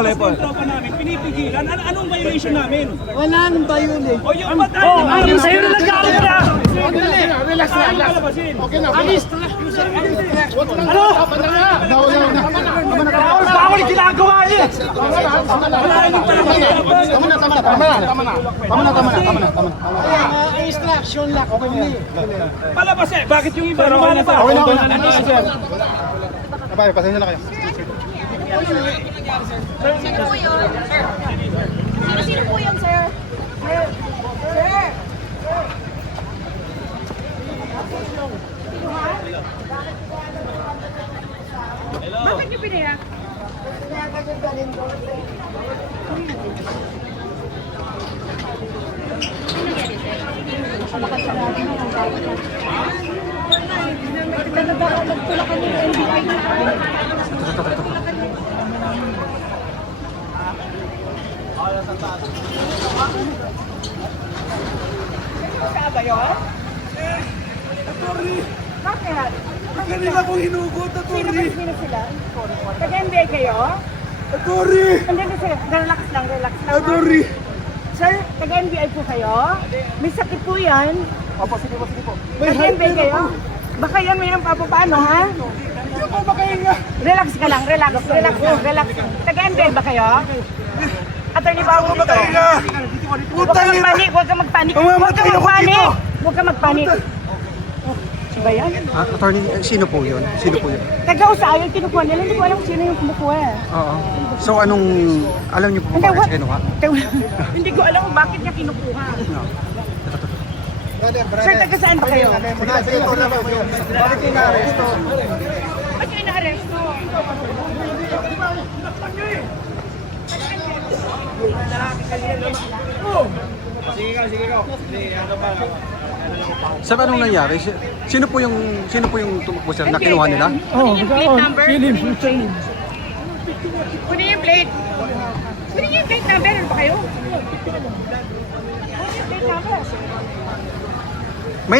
Lepol. Pinipigilan. Anong violation namin? Walang violation. O yung bataan. Sa'yo na nagkakaroon ka! Relax na. Okay na. Alis! Ano? Bawal ginagawa niya! Tama na. Instruction lang. Okay na. Palabas eh. Bakit yung iba? Okay na. Abay, pasensya na kayo. Sino po yun? Sino po yun, sir? Sir! Bakit niyo pinayak? Ba yun? Bakit? Kanila kong hinugot, Atty. Sino sila? Taga-NBA kayo? Atty. Hindi kasi, relax lang. Atty. Sir, taga-NBA po kayo? May sakit po yan. Opo, sige po. Taga-NBA kayo? Baka yan mayroong papapaano, ha? Hindi ko makahinga. Relax ka lang. Taga-NBA ba kayo? Attorney Bawal dito. Huwag ka magpanik. Huwag ka magpanik. Ba yan? Attorney, sino po yun? Taga-usayo, kinukuha nila. Hindi ko alam kung sino yung kumukuha. Oo. So alam niyo po Hindi, bakit siya kinuha? Hindi ko alam kung bakit niya kinukuha. Sir, taga saan ba kayo? Bakit ina-arresto? Ba't kayo na-arresto? Sir, anong nangyari? Sino po yung tumakbo sir na kinuha nila? Kunin yung plate number. Kunin yung plate. Kunin yung plate number. Ano ba kayo? Kunin yung plate number. May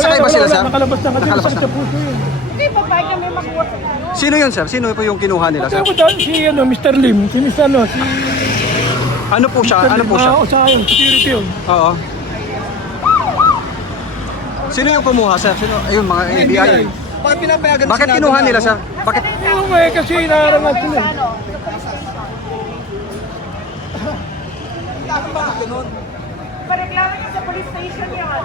sakay ba sila sir? Nakalabas na kasi Nakalabas na. sa puso yun. Hindi, babae kami makuha sa kano. Sino yun sir? Sino po yung kinuha nila sir? Ako dyan, si Mr. Lim. Si Ano po siya? Sa security yun. Oo. Sino yung kumuha sir? Ayun, mga NBI. Bakit kinuha nila sir? Bakit? Yung kasi inarangan sila. Pareklamo niya sa police station yan.